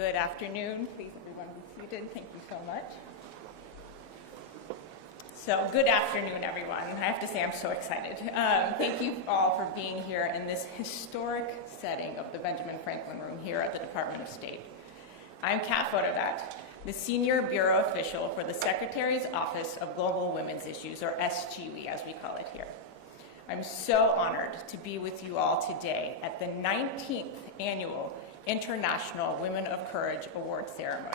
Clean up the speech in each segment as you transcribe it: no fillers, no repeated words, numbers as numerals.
Good afternoon. Please, everyone, be seated. Thank you so much. So, good afternoon, everyone. I have to say I'm so excited. Thank you all for being here in this historic setting of the Benjamin Franklin Room here at the Department of State. I'm Kat Fotodat, the Senior Bureau Official for the Secretary's Office of Global Women's Issues, or SGW as we call it here. I'm so honored to be with you all today at the 19th Annual International Women of Courage Award Ceremony.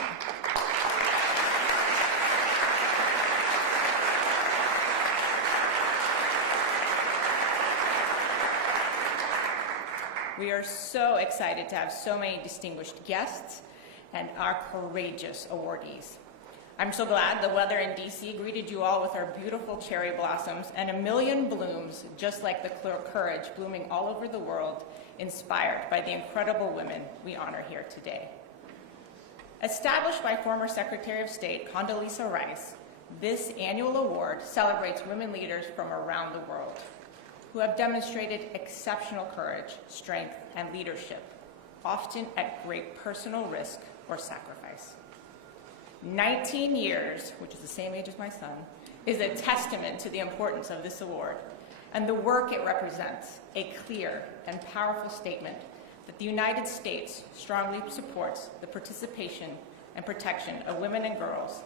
We are so excited to have so many distinguished guests and our courageous awardees. I'm so glad the weather in DC greeted you all with our beautiful cherry blossoms and a million blooms, just like the courage blooming all over the world, inspired by the incredible women we honor here today. Established by former Secretary of State Condoleezza Rice, this annual award celebrates women leaders from around the world who have demonstrated exceptional courage, strength, and leadership, often at great personal risk or sacrifice. 19 years, which is the same age as my son, is a testament to the importance of this award and the work it represents, a clear and powerful statement that the United States strongly supports the participation and protection of women and girls,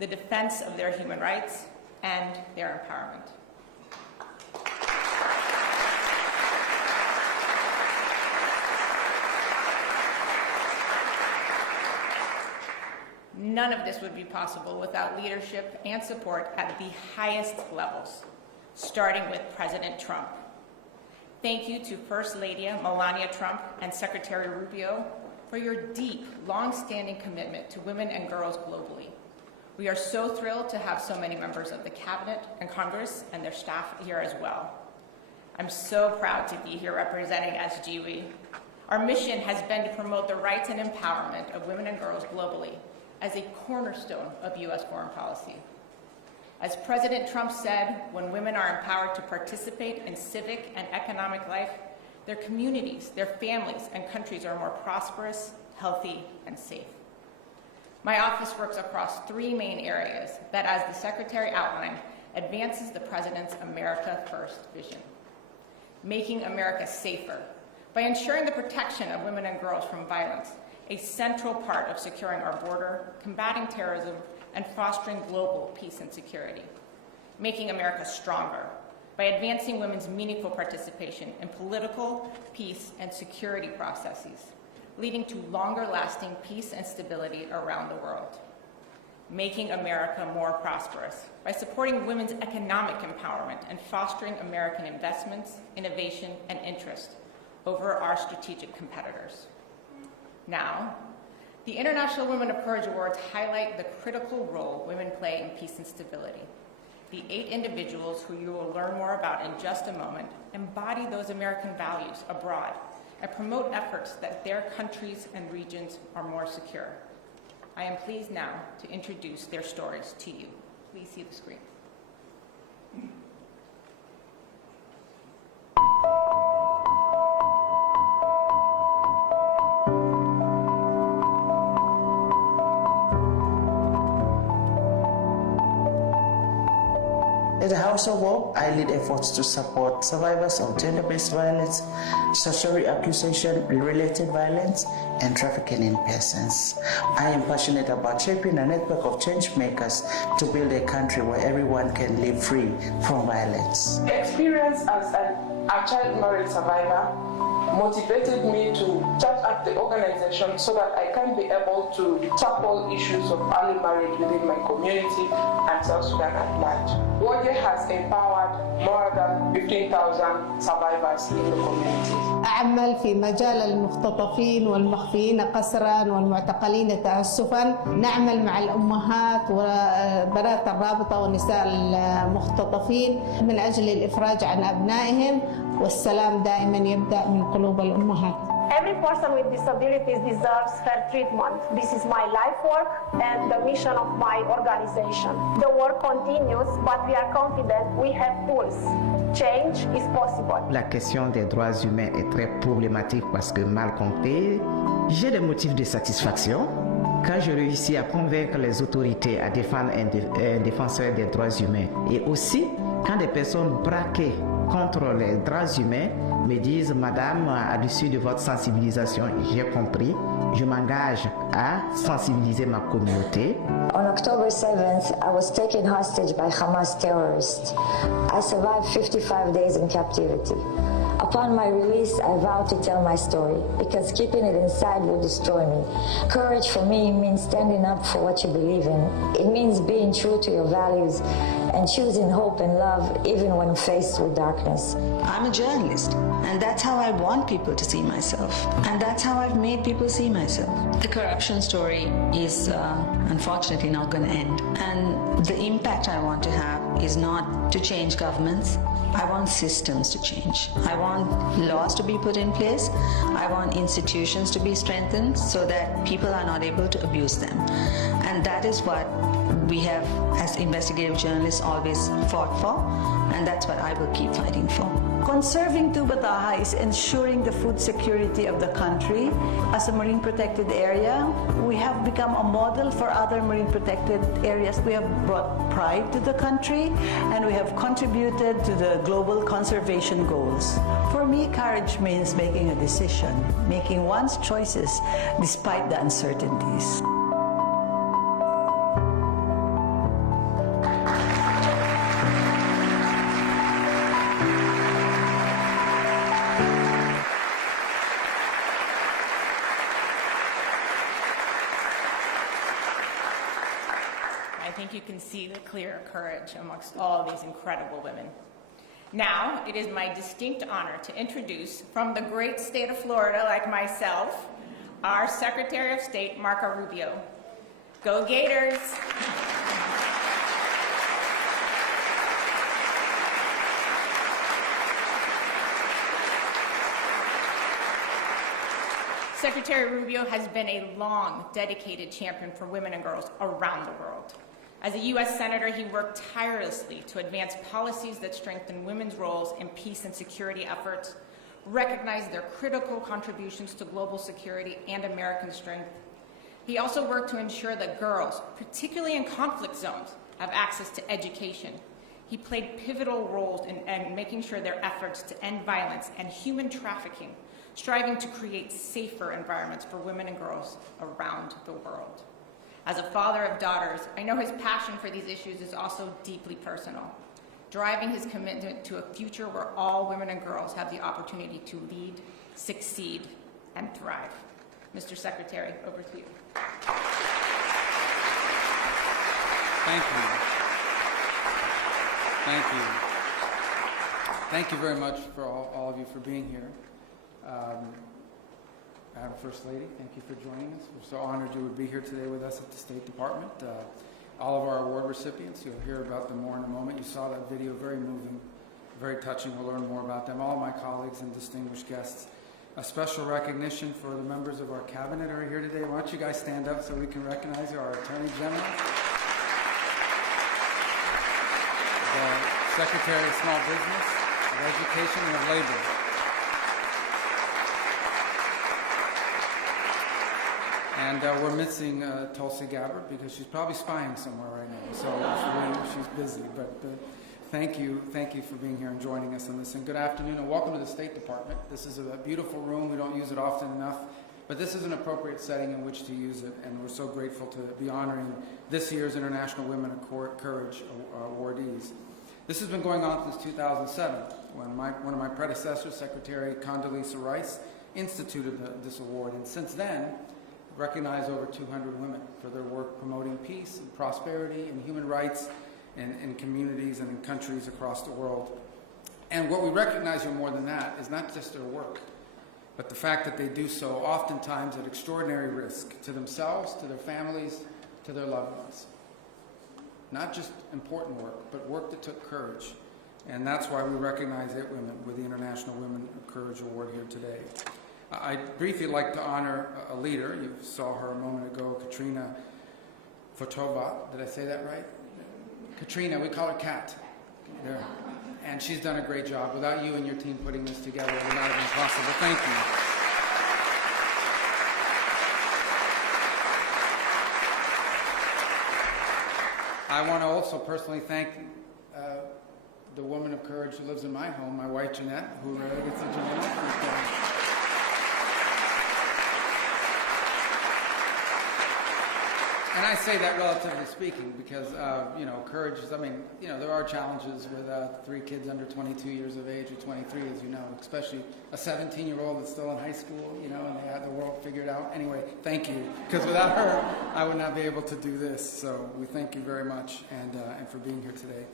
the defense of their human rights, and their empowerment. None of this would be possible without leadership and support at the highest levels, starting with President Trump. Thank you to First Lady Melania Trump and Secretary Rubio for your deep, long-standing commitment to women and girls globally. We are so thrilled to have so many members of the Cabinet and Congress and their staff here as well. I'm so proud to be here representing SGW. Our mission has been to promote the rights and empowerment of women and girls globally as a cornerstone of U.S. foreign policy. As President Trump said, when women are empowered to participate in civic and economic life, their communities, their families, and countries are more prosperous, healthy, and safe. My office works across three main areas that, as the Secretary outlined, advances the President's America First vision. Making America safer by ensuring the protection of women and girls from violence, a central part of securing our border, combating terrorism, and fostering global peace and security. Making America stronger by advancing women's meaningful participation in political, peace, and security processes, leading to longer-lasting peace and stability around the world. Making America more prosperous by supporting women's economic empowerment and fostering American investments, innovation, and interest over our strategic competitors. Now, the International Women of Courage Awards highlight the critical role women play in peace and stability. The 8 individuals who you will learn more about in just a moment embody those American values abroad and promote efforts that their countries and regions are more secure. I am pleased now to introduce their stories to you. Please see the screen. At the House of Hope, I lead efforts to support survivors of gender-based violence, statutory accusation-related violence, and trafficking in persons. I am passionate about shaping a network of change makers to build a country where everyone can live free from violence. Experience as a child marriage survivor motivated me to start up the organization so that I can be able to tackle issues of early marriage within my community and South Sudan at large. WOJE has empowered more than 15,000 survivors in the community. أعمل في مجال المختطفين والمخفيين قسرا والمعتقلين تعسفا. نعمل مع الأمهات وبنات الرابطة والنساء المختطفين من أجل الإفراج عن أبنائهم، والسلام دائما يبدأ من قلوب الأمهات. Every person with disabilities deserves fair treatment. This is my life work and the mission of my organization. The work continues, but we are confident we have tools. Change is possible. La question des droits humains est très problématique parce que mal comptée, J'ai des motifs de satisfaction quand je réussis à convaincre les autorités à défendre un défenseur des droits humains et aussi quand des personnes braquées contre les droits humains me disent « Madame, à l'issue de votre sensibilisation, j'ai compris, je m'engage à sensibiliser ma communauté. » On October 7th, I was taken hostage by Hamas terrorists. I survived 55 days in captivity. Upon my release, I vowed to tell my story because keeping it inside will destroy me. Courage for me means standing up for what you believe in. It means being true to your values and choosing hope and love even when faced with darkness. I'm a journalist, and that's how I want people to see myself. And that's how I've made people see myself. The corruption story is unfortunately not going to end. And the impact I want to have is not to change governments. I want systems to change. I want laws to be put in place. I want institutions to be strengthened so that people are not able to abuse them. And that is what we have, as investigative journalists, always fought for, and that's what I will keep fighting for. Conserving Tubataha is ensuring the food security of the country. As a marine protected area, we have become a model for other marine protected areas. We have brought pride to the country, and we have contributed to the global conservation goals. For me, courage means making a decision, making one's choices despite the uncertainties. I think you can see the clear courage amongst all these incredible women. Now, it is my distinct honor to introduce, from the great state of Florida, like myself, our Secretary of State, Marco Rubio. Go Gators! Secretary Rubio has been a long, dedicated champion for women and girls around the world. As a U.S. Senator, he worked tirelessly to advance policies that strengthen women's roles in peace and security efforts, recognize their critical contributions to global security and American strength. He also worked to ensure that girls, particularly in conflict zones, have access to education. He played pivotal roles in making sure their efforts to end violence and human trafficking, striving to create safer environments for women and girls around the world. As a father of daughters, I know his passion for these issues is also deeply personal, driving his commitment to a future where all women and girls have the opportunity to lead, succeed, and thrive. Mr. Secretary, over to you. Thank you. Thank you. Thank you very much for all of you for being here. Madam First Lady, thank you for joining us. We're so honored you would be here today with us at the State Department. All of our award recipients, you'll hear about them more in a moment. You saw that video, very moving, very touching. We'll learn more about them. All of my colleagues and distinguished guests. A special recognition for the members of our cabinet are here today. Why don't you guys stand up so we can recognize you, our Attorney General, the Secretary of Small Business, of Education, and of Labor. And we're missing Tulsi Gabbard because she's probably spying somewhere right now. So she's busy. But thank you for being here and joining us on this. And good afternoon and welcome to the State Department. This is a beautiful room. We don't use it often enough. But this is an appropriate setting in which to use it. And we're so grateful to be honoring this year's International Women of Courage awardees. This has been going on since 2007 when one of my predecessors, Secretary Condoleezza Rice, instituted this award. And since then, recognize over 200 women for their work promoting peace and prosperity and human rights in communities and in countries across the world. And what we recognize here more than that is not just their work, but the fact that they do so oftentimes at extraordinary risk to themselves, to their families, to their loved ones. Not just important work, but work that took courage. And that's why we recognize 8 women with the International Women of Courage Award here today. I'd briefly like to honor a leader. You saw her a moment ago, Katrina Fotova. Did I say that right? Katrina, we call her Kat. There. And she's done a great job. Without you and your team putting this together, it would not have been possible. Thank you. I want to also personally thank the woman of courage who lives in my home, my wife Jeanette, who gets a Jeanette. And I say that relatively speaking because, you know, courage is, I mean, you know, there are challenges with 3 kids under 22 years of age or 23, as you know, especially a 17-year-old that's still in high school, you know, and they have the world figured out. Anyway, thank you, because without her, I would not be able to do this. So we thank you very much and for being here today.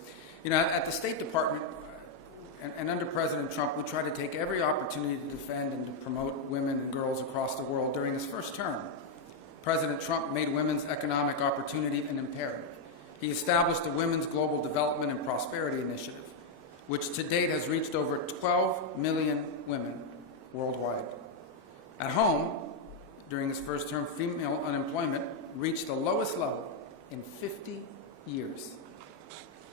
You know, at the State Department and under President Trump, we try to take every opportunity to defend and to promote women and girls across the world. During his first term, President Trump made women's economic opportunity an imperative. He established the Women's Global Development and Prosperity Initiative, which to date has reached over 12 million women worldwide. At home, during his first term, female unemployment reached the lowest level in 50 years.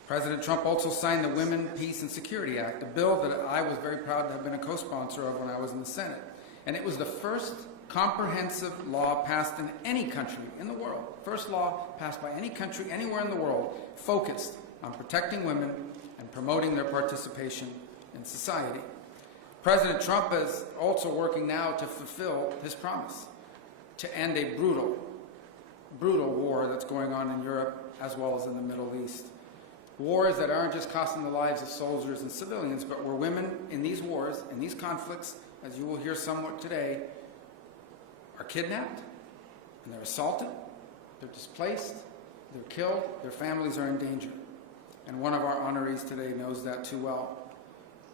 President Trump also signed the Women, Peace, and Security Act, a bill that I was very proud to have been a co-sponsor of when I was in the Senate. And it was the first comprehensive law passed in any country in the world, first law passed by any country anywhere in the world, focused on protecting women and promoting their participation in society. President Trump is also working now to fulfill his promise to end a brutal war that's going on in Europe as well as in the Middle East. Wars that aren't just costing the lives of soldiers and civilians, but where women in these wars, in these conflicts, as you will hear somewhat today, are kidnapped, and they're assaulted, they're displaced, they're killed, their families are in danger. And one of our honorees today knows that too well,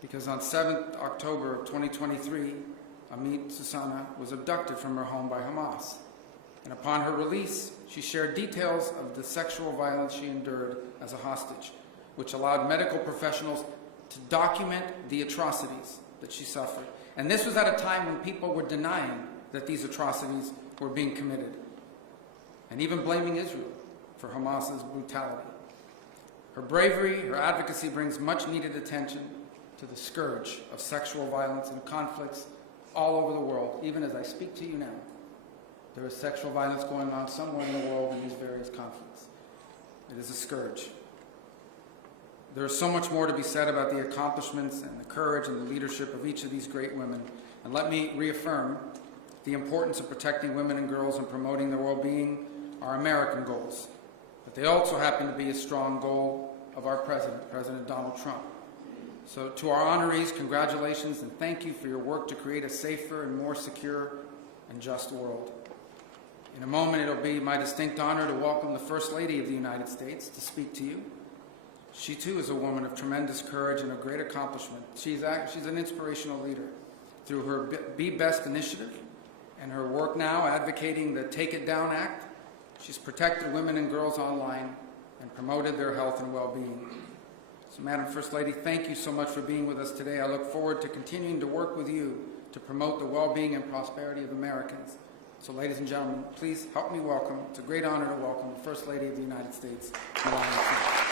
because on 7th October of 2023, Amit Susana was abducted from her home by Hamas. And upon her release, she shared details of the sexual violence she endured as a hostage, which allowed medical professionals to document the atrocities that she suffered. And this was at a time when people were denying that these atrocities were being committed, and even blaming Israel for Hamas's brutality. Her bravery, her advocacy brings much needed attention to the scourge of sexual violence and conflicts all over the world. Even as I speak to you now, there is sexual violence going on somewhere in the world in these various conflicts. It is a scourge. There is so much more to be said about the accomplishments and the courage and the leadership of each of these great women. And let me reaffirm the importance of protecting women and girls and promoting their well-being are American goals. But they also happen to be a strong goal of our president, President Donald Trump. So to our honorees, congratulations and thank you for your work to create a safer and more secure and just world. In a moment, it'll be my distinct honor to welcome the First Lady of the United States to speak to you. She too is a woman of tremendous courage and a great accomplishment. She's an inspirational leader through her Be Best initiative and her work now advocating the Take It Down Act. She's protected women and girls online and promoted their health and well-being. So, Madam First Lady, thank you so much for being with us today. I look forward to continuing to work with you to promote the well-being and prosperity of Americans. So, ladies and gentlemen, please help me welcome, it's a great honor to welcome the First Lady of the United States, Melania Trump.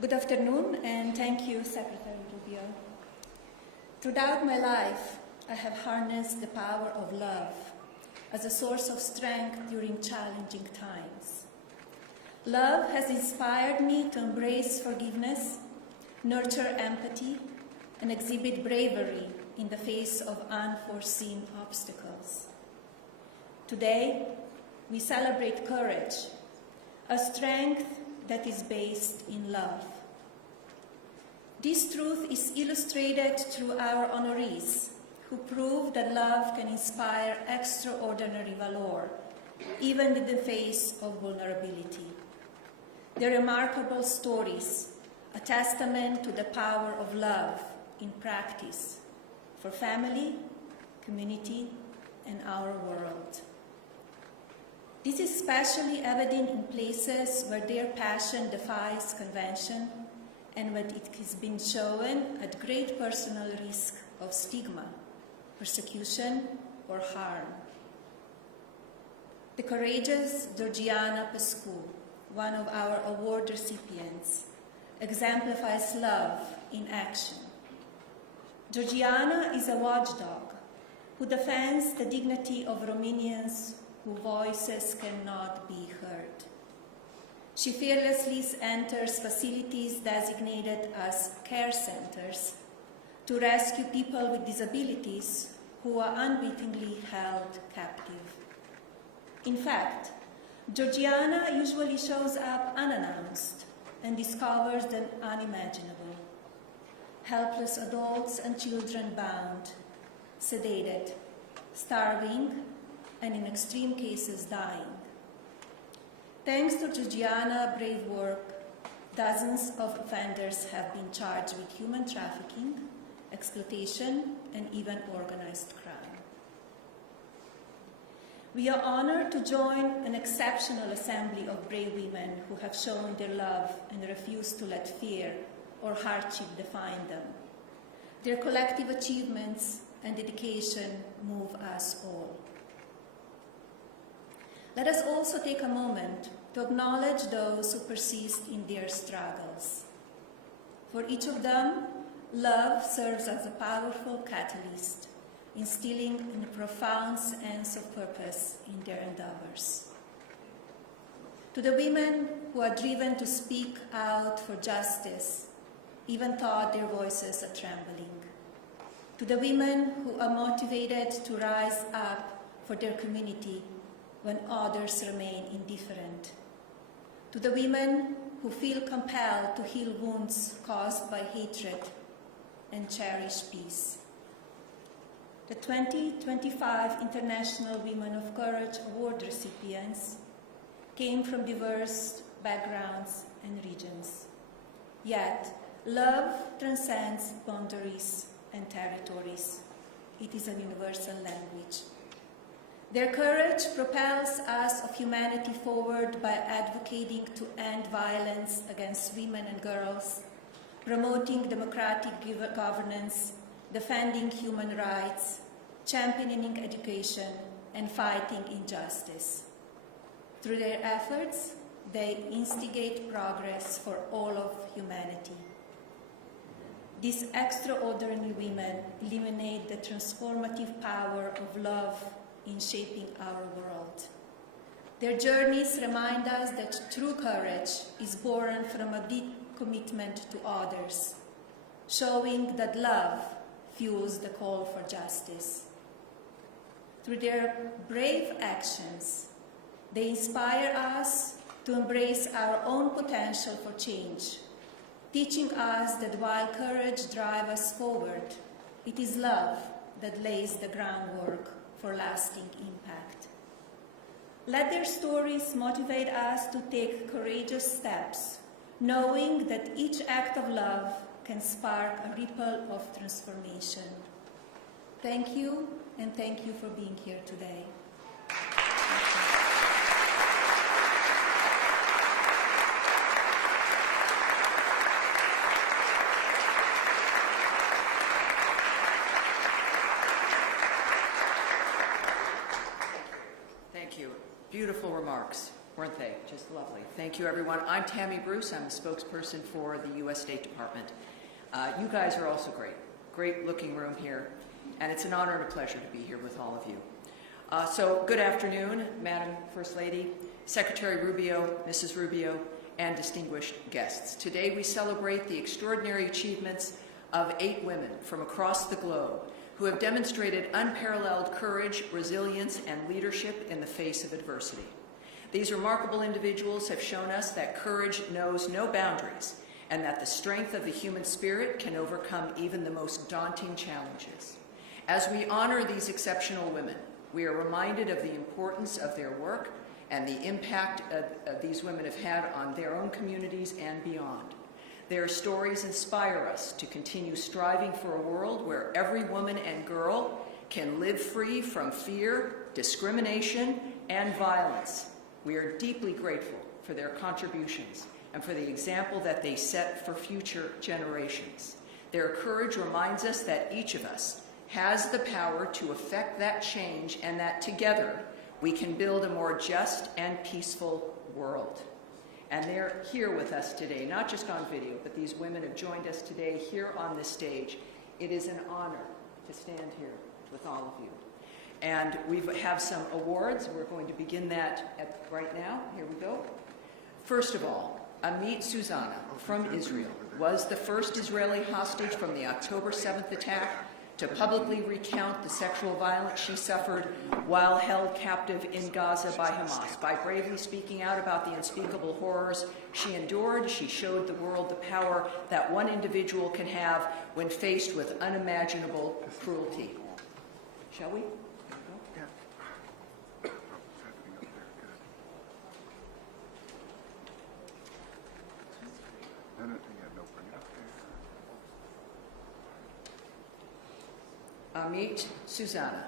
Good afternoon, and thank you, Secretary Rubio. Throughout my life, I have harnessed the power of love as a source of strength during challenging times. Love has inspired me to embrace forgiveness, nurture empathy, and exhibit bravery in the face of unforeseen obstacles. Today, we celebrate courage, a strength that is based in love. This truth is illustrated through our honorees, who prove that love can inspire extraordinary valor, even in the face of vulnerability. Their remarkable stories, a testament to the power of love in practice for family, community, and our world. This is especially evident in places where their passion defies convention and when it has been shown at great personal risk of stigma, persecution, or harm. The courageous Georgiana Pescu, one of our award recipients, exemplifies love in action. Georgiana is a watchdog who defends the dignity of Romanians whose voices cannot be heard. She fearlessly enters facilities designated as care centers to rescue people with disabilities who are unwittingly held captive. In fact, Georgiana usually shows up unannounced and discovers the unimaginable. Helpless adults and children bound, sedated, starving, and in extreme cases dying. Thanks to Georgiana's brave work, dozens of offenders have been charged with human trafficking, exploitation, and even organized crime. We are honored to join an exceptional assembly of brave women who have shown their love and refuse to let fear or hardship define them. Their collective achievements and dedication move us all. Let us also take a moment to acknowledge those who persist in their struggles. For each of them, love serves as a powerful catalyst, instilling a profound sense of purpose in their endeavors. To the women who are driven to speak out for justice, even though their voices are trembling. To the women who are motivated to rise up for their community when others remain indifferent. To the women who feel compelled to heal wounds caused by hatred and cherish peace. The 2025 International Women of Courage Award recipients came from diverse backgrounds and regions. Yet, love transcends boundaries and territories. It is a universal language. Their courage propels us of humanity forward by advocating to end violence against women and girls, promoting democratic governance, defending human rights, championing education, and fighting injustice. Through their efforts, they instigate progress for all of humanity. These extraordinary women illuminate the transformative power of love in shaping our world. Their journeys remind us that true courage is born from a deep commitment to others, showing that love fuels the call for justice. Through their brave actions, they inspire us to embrace our own potential for change, teaching us that while courage drives us forward, it is love that lays the groundwork for lasting impact. Let their stories motivate us to take courageous steps, knowing that each act of love can spark a ripple of transformation. Thank you, and thank you for being here today. Thank you. Beautiful remarks, weren't they? Just lovely. Thank you, everyone. I'm Tammy Bruce. I'm the spokesperson for the U.S. State Department. You guys are also great. Great looking room here. And it's an honor and a pleasure to be here with all of you. So good afternoon, Madam First Lady, Secretary Rubio, Mrs. Rubio, and distinguished guests. Today we celebrate the extraordinary achievements of 8 women from across the globe who have demonstrated unparalleled courage, resilience, and leadership in the face of adversity. These remarkable individuals have shown us that courage knows no boundaries and that the strength of the human spirit can overcome even the most daunting challenges. As we honor these exceptional women, we are reminded of the importance of their work and the impact these women have had on their own communities and beyond. Their stories inspire us to continue striving for a world where every woman and girl can live free from fear, discrimination, and violence. We are deeply grateful for their contributions and for the example that they set for future generations. Their courage reminds us that each of us has the power to effect that change and that together we can build a more just and peaceful world. And they're here with us today, not just on video, but these women have joined us today here on this stage. It is an honor to stand here with all of you. And we have some awards. We're going to begin that right now. Here we go. First of all, Amit Susanna from Israel was the first Israeli hostage from the October 7th attack to publicly recount the sexual violence she suffered while held captive in Gaza by Hamas. By bravely speaking out about the unspeakable horrors she endured, she showed the world the power that one individual can have when faced with unimaginable cruelty. Shall we? Amit Susanna.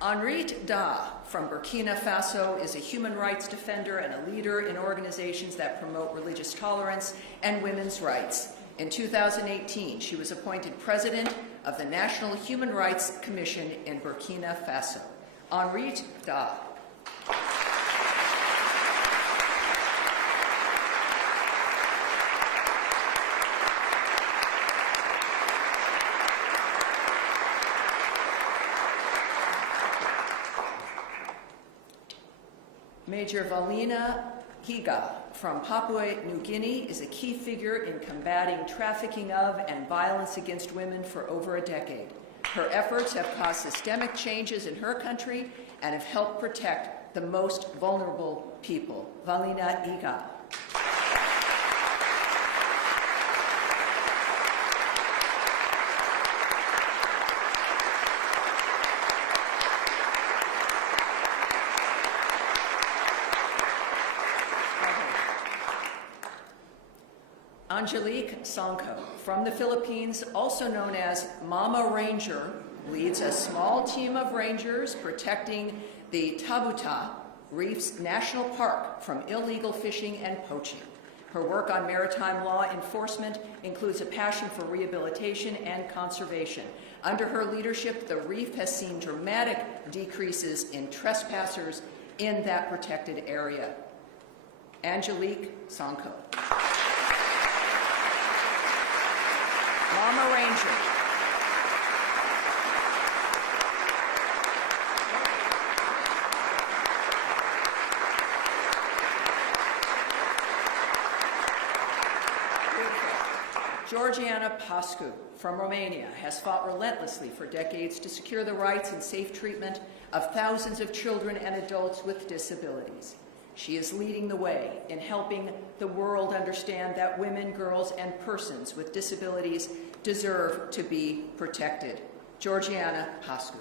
Henriette Da from Burkina Faso is a human rights defender and a leader in organizations that promote religious tolerance and women's rights. In 2018, she was appointed president of the National Human Rights Commission in Burkina Faso. Henriette Da. Major Valina Higa from Papua New Guinea is a key figure in combating trafficking of and violence against women for over a decade. Her efforts have caused systemic changes in her country and have helped protect the most vulnerable people. Valina Higa. Angelique Sanko from the Philippines, also known as Mama Ranger, leads a small team of rangers protecting the Tabuta Reefs National Park from illegal fishing and poaching. Her work on maritime law enforcement includes a passion for rehabilitation and conservation. Under her leadership, the reef has seen dramatic decreases in trespassers in that protected area. Angelique Sanko. Mama Ranger. Georgiana Pascu from Romania has fought relentlessly for decades to secure the rights and safe treatment of thousands of children and adults with disabilities. She is leading the way in helping the world understand that women, girls, and persons with disabilities deserve to be protected. Georgiana Pascu.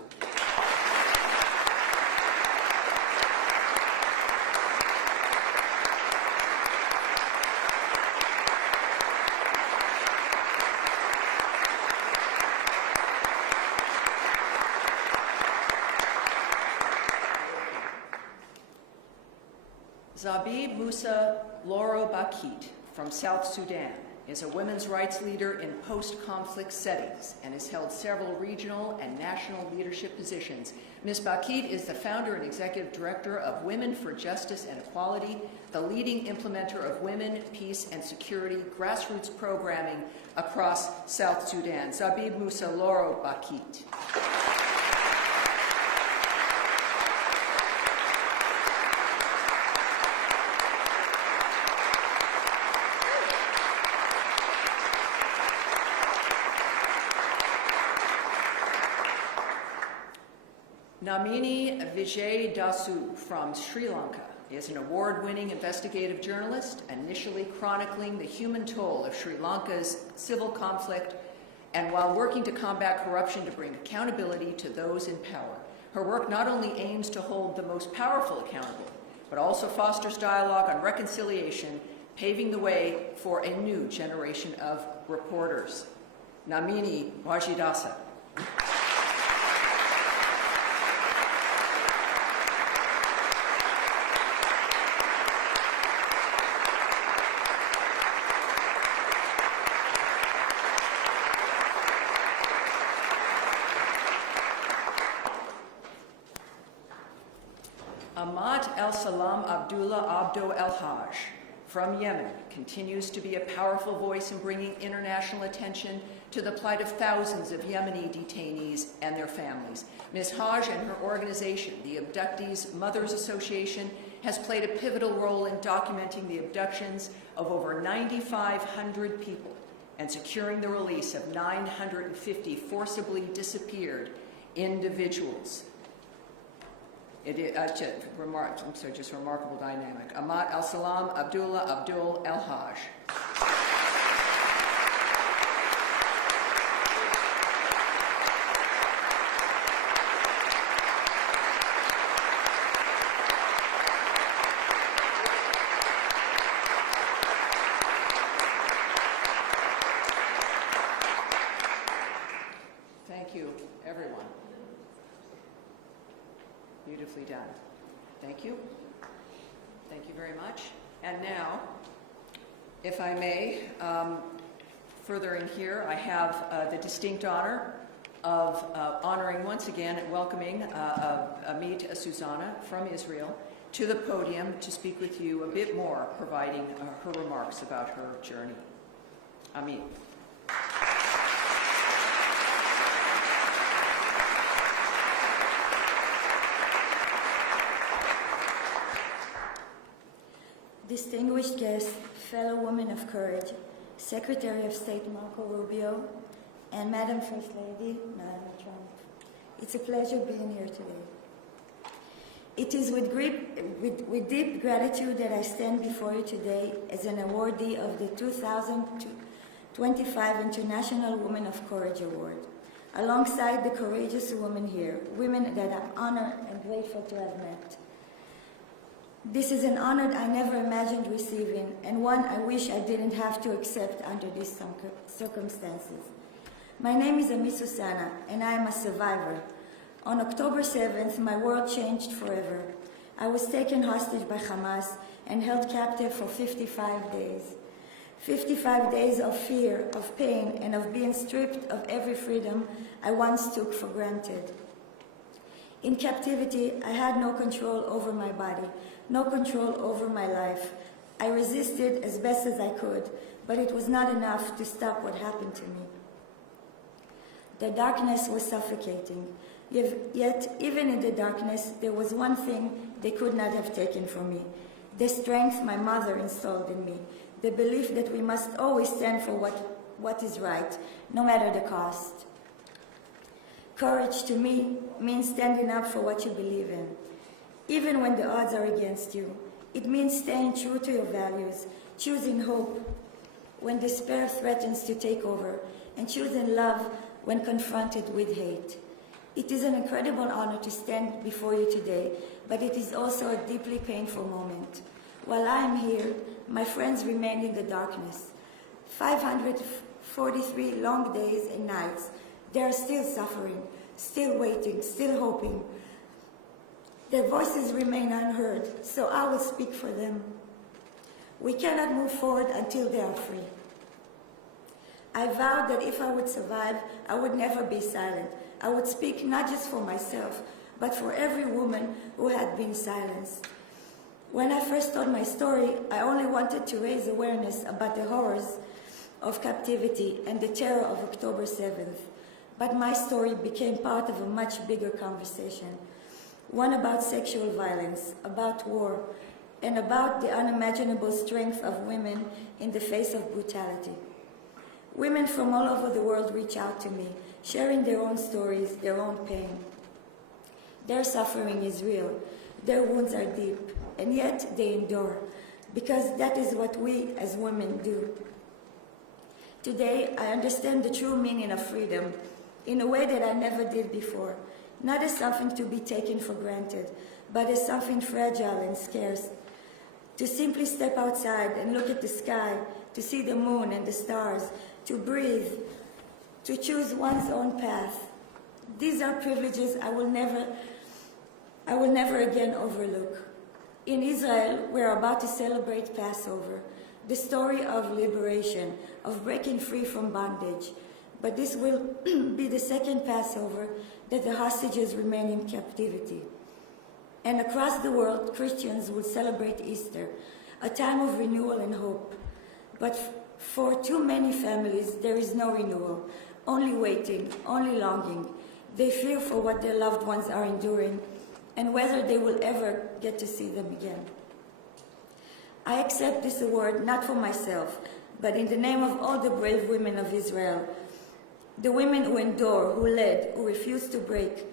Zabib Musa Loro Bakit from South Sudan is a women's rights leader in post-conflict settings and has held several regional and national leadership positions. Ms. Bakit is the founder and executive director of Women for Justice and Equality, the leading implementer of women, peace, and security grassroots programming across South Sudan. Zabib Musa Loro Bakit. Namini Vijay Dasu from Sri Lanka He is an award-winning investigative journalist, initially chronicling the human toll of Sri Lanka's civil conflict, and while working to combat corruption to bring accountability to those in power. Her work not only aims to hold the most powerful accountable, but also fosters dialogue on reconciliation, paving the way for a new generation of reporters. Namini Wajidasa. Ahmad El-Salam Abdullah Abdo El-Haj from Yemen continues to be a powerful voice in bringing international attention to the plight of thousands of Yemeni detainees and their families. Ms. Haj and her organization, the Abductees Mothers Association, has played a pivotal role in documenting the abductions of over 9,500 people and securing the release of 950 forcibly disappeared individuals. It is just remarkable dynamic. Ahmad El-Salam Abdullah Abdul El-Haj. Thank you, everyone. Beautifully done. Thank you. Thank you very much. And now, if I may, further in here, I have the distinct honor of honoring once again and welcoming Amit Susanna from Israel to the podium to speak with you a bit more, providing her remarks about her journey. Amit. Distinguished guests, fellow women of courage, Secretary of State Marco Rubio, and Madam First Lady Melania Trump. It's a pleasure being here today. It is with deep gratitude that I stand before you today as an awardee of the 2025 International Women of Courage Award, alongside the courageous women here, women that I'm honored and grateful to have met. This is an honor I never imagined receiving, and one I wish I didn't have to accept under these circumstances. My name is Amit Susanna, and I am a survivor. On October 7th, my world changed forever. I was taken hostage by Hamas and held captive for 55 days. 55 days of fear, of pain, and of being stripped of every freedom I once took for granted. In captivity, I had no control over my body, no control over my life. I resisted as best as I could, but it was not enough to stop what happened to me. The darkness was suffocating, yet even in the darkness, there was one thing they could not have taken from me: the strength my mother installed in me, the belief that we must always stand for what is right, no matter the cost. Courage to me means standing up for what you believe in, even when the odds are against you. It means staying true to your values, choosing hope when despair threatens to take over, and choosing love when confronted with hate. It is an incredible honor to stand before you today, but it is also a deeply painful moment. While I am here, my friends remain in the darkness. 543 long days and nights. They are still suffering, still waiting, still hoping. Their voices remain unheard, so I will speak for them. We cannot move forward until they are free. I vowed that if I would survive, I would never be silent. I would speak not just for myself, but for every woman who had been silenced. When I first told my story, I only wanted to raise awareness about the horrors of captivity and the terror of October 7th. But my story became part of a much bigger conversation, one about sexual violence, about war, and about the unimaginable strength of women in the face of brutality. Women from all over the world reach out to me, sharing their own stories, their own pain. Their suffering is real. Their wounds are deep. and yet they endure, because that is what we as women do. Today, I understand the true meaning of freedom in a way that I never did before, not as something to be taken for granted, but as something fragile and scarce. To simply step outside and look at the sky, to see the moon and the stars, to breathe, to choose one's own path. These are privileges I will never again overlook. In Israel, we're about to celebrate Passover, the story of liberation, of breaking free from bondage. But this will be the second Passover that the hostages remain in captivity. And across the world, Christians will celebrate Easter, a time of renewal and hope. But for too many families, there is no renewal, only waiting, only longing. They fear for what their loved ones are enduring and whether they will ever get to see them again. I accept this award not for myself, but in the name of all the brave women of Israel, the women who endure, who led, who refuse to break.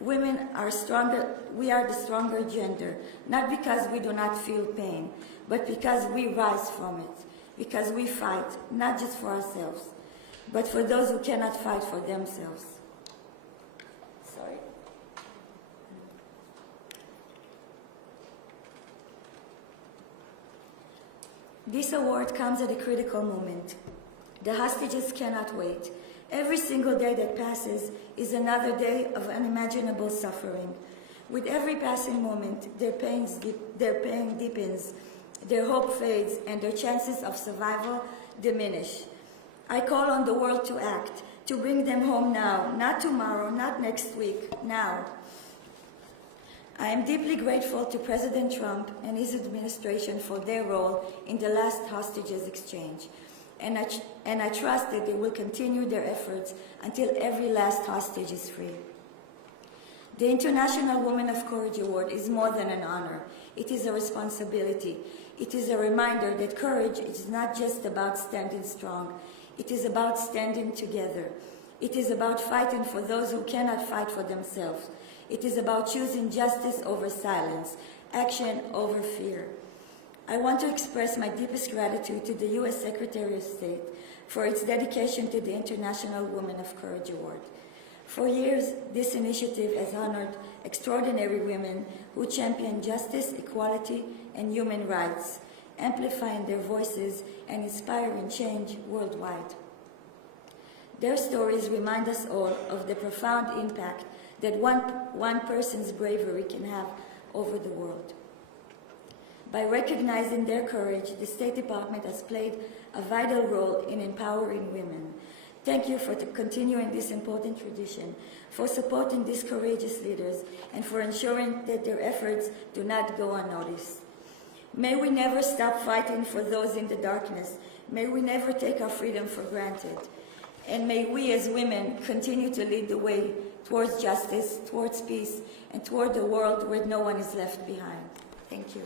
Women are stronger, we are the stronger gender, not because we do not feel pain, but because we rise from it, because we fight, not just for ourselves, but for those who cannot fight for themselves. Sorry. This award comes at a critical moment. The hostages cannot wait. Every single day that passes is another day of unimaginable suffering. With every passing moment, their pain deepens, their hope fades, and their chances of survival diminish. I call on the world to act, to bring them home now, not tomorrow, not next week, now. I am deeply grateful to President Trump and his administration for their role in the last hostages exchange. And I trust that they will continue their efforts until every last hostage is free. The International Women of Courage Award is more than an honor. It is a responsibility. It is a reminder that courage is not just about standing strong. It is about standing together. It is about fighting for those who cannot fight for themselves. It is about choosing justice over silence, action over fear. I want to express my deepest gratitude to the U.S. Secretary of State for its dedication to the International Women of Courage Award. For years, this initiative has honored extraordinary women who champion justice, equality, and human rights, amplifying their voices and inspiring change worldwide. Their stories remind us all of the profound impact that one person's bravery can have over the world. By recognizing their courage, the State Department has played a vital role in empowering women. Thank you for continuing this important tradition, for supporting these courageous leaders, and for ensuring that their efforts do not go unnoticed. May we never stop fighting for those in the darkness. May we never take our freedom for granted. And may we as women continue to lead the way towards justice, towards peace, and toward a world where no one is left behind. Thank you.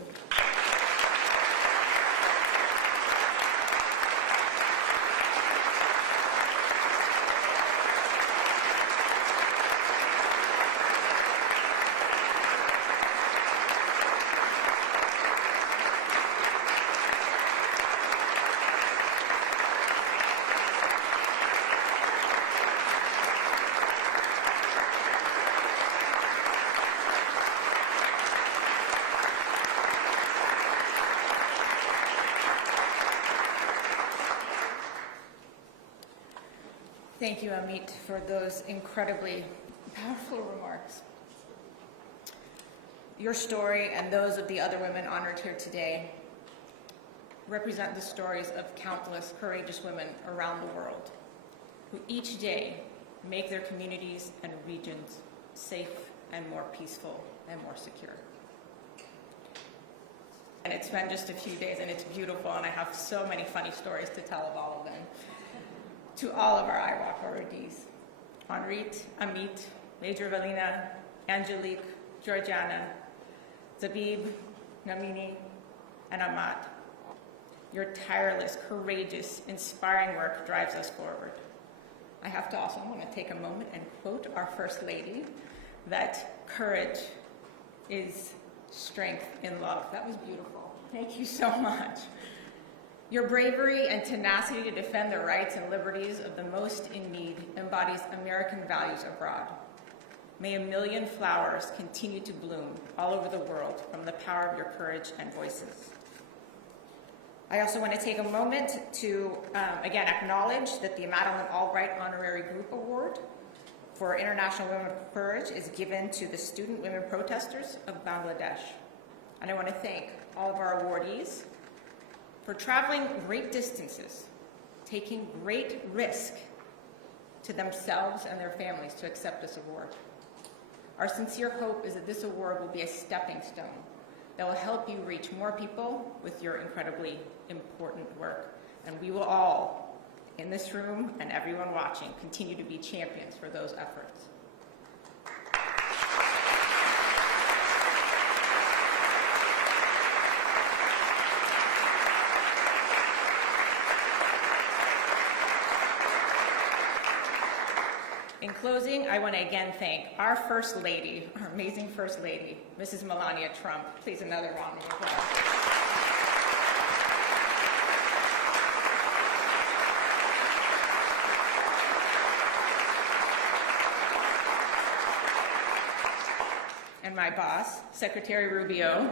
Thank you, Amit, for those incredibly powerful remarks. Your story and those of the other women honored here today represent the stories of countless courageous women around the world who each day make their communities and regions safe and more peaceful and more secure. And it's been just a few days and it's beautiful, and I have so many funny stories to tell of all of them. To all of our IWOC awardees, Henriette, Amit, Major Valina, Angelique, Georgiana, Zabib, Namini, and Ahmad. Your tireless, courageous, inspiring work drives us forward. I want to take a moment and quote our First Lady that courage is strength in love. That was beautiful. Thank you so much. Your bravery and tenacity to defend the rights and liberties of the most in need embodies American values abroad. May a million flowers continue to bloom all over the world from the power of your courage and voices. I also want to take a moment to, again, acknowledge that the Madeleine Albright Honorary Group Award for International Women of Courage is given to the student women protesters of Bangladesh. And I want to thank all of our awardees for traveling great distances, taking great risk to themselves and their families to accept this award. Our sincere hope is that this award will be a stepping stone that will help you reach more people with your incredibly important work. And we will all, in this room and everyone watching, continue to be champions for those efforts. In closing, I want to again thank our First Lady, our amazing First Lady, Mrs. Melania Trump. Please, another round of applause. And my boss, Secretary Rubio.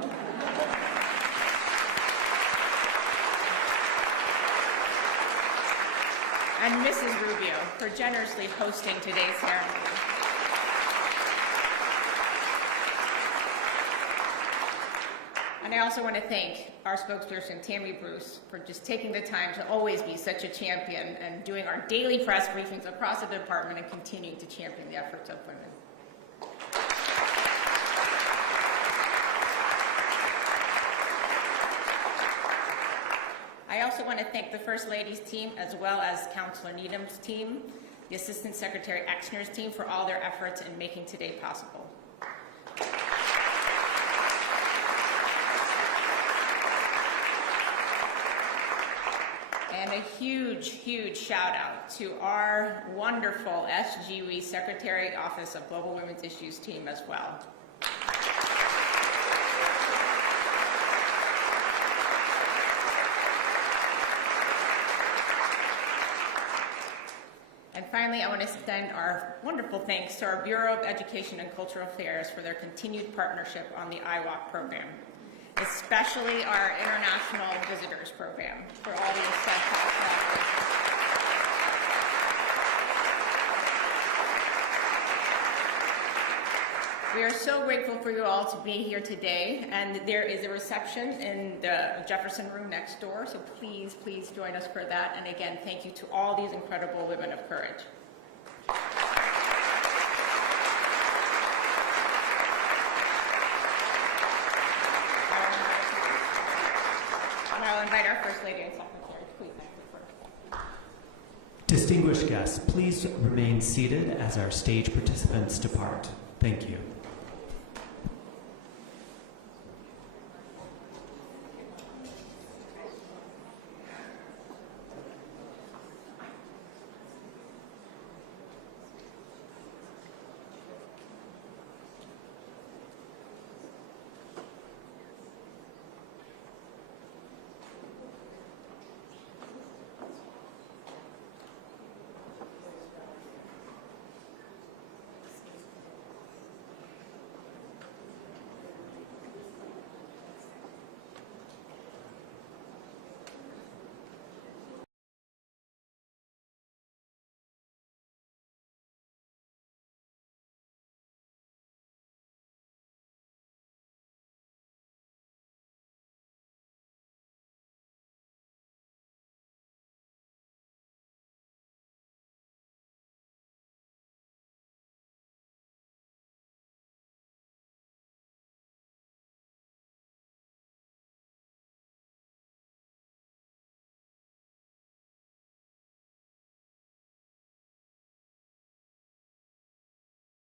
And Mrs. Rubio for generously hosting today's ceremony. And I also want to thank our spokesperson, Tammy Bruce, for just taking the time to always be such a champion and doing our daily press briefings across the department and continuing to champion the efforts of women. I also want to thank the First Lady's team as well as Councilor Needham's team, the Assistant Secretary Exner's team for all their efforts in making today possible. And a huge, huge shout out to our wonderful SGWE Secretary Office of Global Women's Issues team as well. And finally, I want to extend our wonderful thanks to our Bureau of Education and Cultural Affairs for their continued partnership on the IWalk program, especially our International Visitors Program for all the essential collaboration. We are so grateful for you all to be here today, and there is a reception in the Jefferson Room next door, so please, please join us for that. And again, thank you to all these incredible women of courage. And I'll invite our First Lady and Secretary to please thank you first. Distinguished guests, please remain seated as our stage participants depart. Thank you.